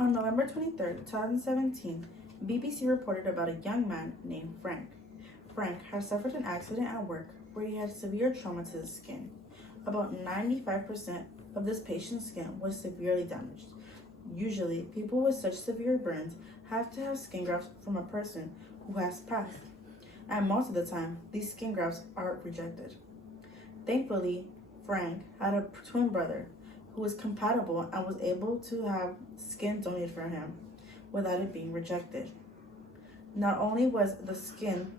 On November 23rd, 2017, BBC reported about a young man named Frank. Frank had suffered an accident at work where he had severe trauma to his skin. About 95% of this patient's skin was severely damaged. Usually, people with such severe burns have to have skin grafts from a person who has passed, and most of the time, these skin grafts are rejected. Thankfully, Frank had a twin brother who was compatible and was able to have skin donated for him without it being rejected. Not only was the skin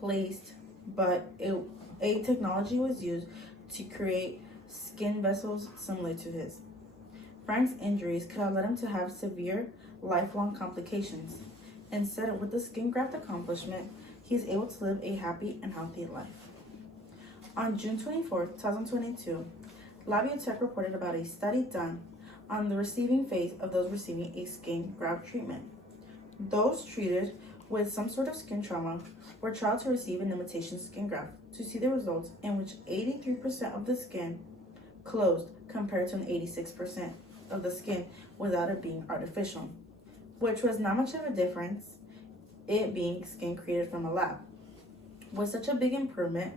placed, but a technology was used to create skin vessels similar to his. Frank's injuries could have led him to have severe, lifelong complications. Instead, with the skin graft accomplishment, he is able to live a happy and healthy life. On June 24, 2022, Labiotech reported about a study done on the receiving phase of those receiving a skin graft treatment. Those treated with some sort of skin trauma were tried to receive an imitation skin graft to see the results, in which 83% of the skin closed compared to an 86% of the skin without it being artificial, which was not much of a difference, it being skin created from a lab. With such a big improvement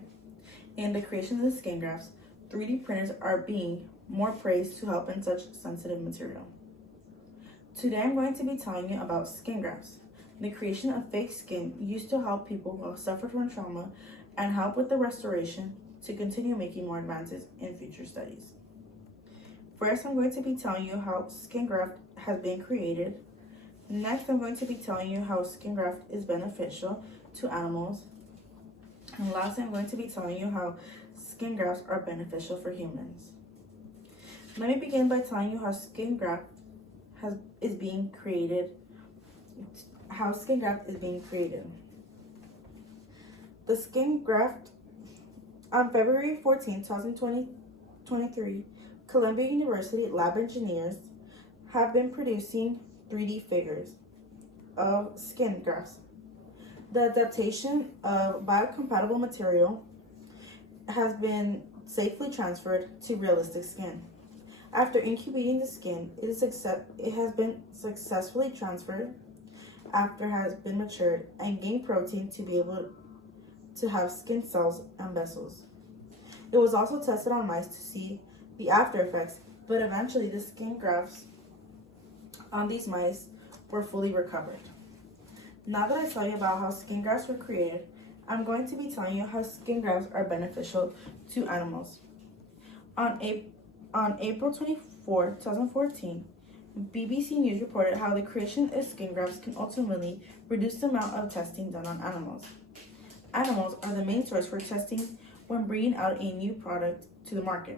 in the creation of the skin grafts, 3D printers are being more praised to help in such sensitive material. Today I'm going to be telling you about skin grafts, the creation of fake skin used to help people who have suffered from trauma and help with the restoration to continue making more advances in future studies. First, I'm going to be telling you how skin graft has been created. Next, I'm going to be telling you how skin graft is beneficial to animals. And lastly, I'm going to be telling you how skin grafts are beneficial for humans. Let me begin by telling you how skin graft is being created. The skin graft, on February 14, 2023, Columbia University lab engineers have been producing 3D figures of skin grafts. The adaptation of biocompatible material has been safely transferred to realistic skin. After incubating the skin, it has been successfully transferred after it has been matured and gained protein to be able to have skin cells and vessels. It was also tested on mice to see the after effects, but eventually the skin grafts on these mice were fully recovered. Now that I tell you about how skin grafts were created, I'm going to be telling you how skin grafts are beneficial to animals. On April 24, 2014, BBC News reported how the creation of skin grafts can ultimately reduce the amount of testing done on animals. Animals are the main source for testing when bringing out a new product to the market.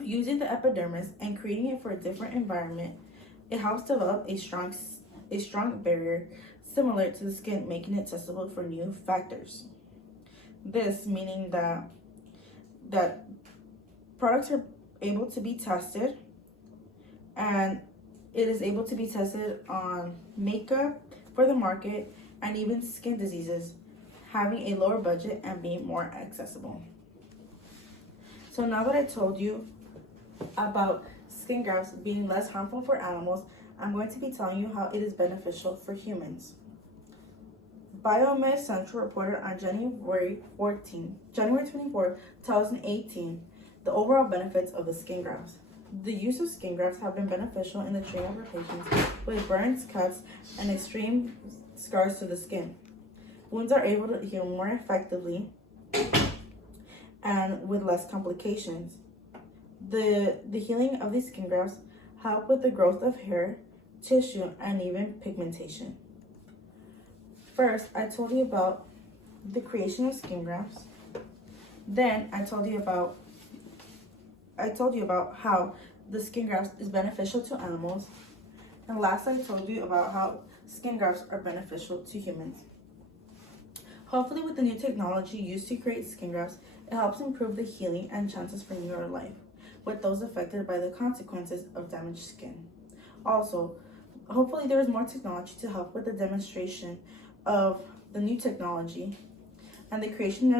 Using the epidermis and creating it for a different environment, it helps develop a strong barrier similar to the skin, making it testable for new factors. This meaning that products are able to be tested, and it is able to be tested on makeup for the market and even skin diseases, having a lower budget and being more accessible. So now that I told you about skin grafts being less harmful for animals, I'm going to be telling you how it is beneficial for humans. Biomed Central reported on January 24, 2018, the overall benefits of the skin grafts. The use of skin grafts have been beneficial in the treatment for patients with burns, cuts, and extreme scars to the skin. Wounds are able to heal more effectively and with less complications. The healing of these skin grafts help with the growth of hair, tissue, and even pigmentation. First, I told you about the creation of skin grafts. Then I told you about how the skin grafts is beneficial to animals. And last, I told you about how skin grafts are beneficial to humans. Hopefully, with the new technology used to create skin grafts, it helps improve the healing and chances for newer life with those affected by the consequences of damaged skin. Also, hopefully there is more technology to help with the demonstration of the new technology, and the creation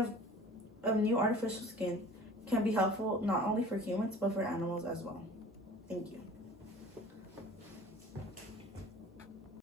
of new artificial skin can be helpful not only for humans but for animals as well. Thank you.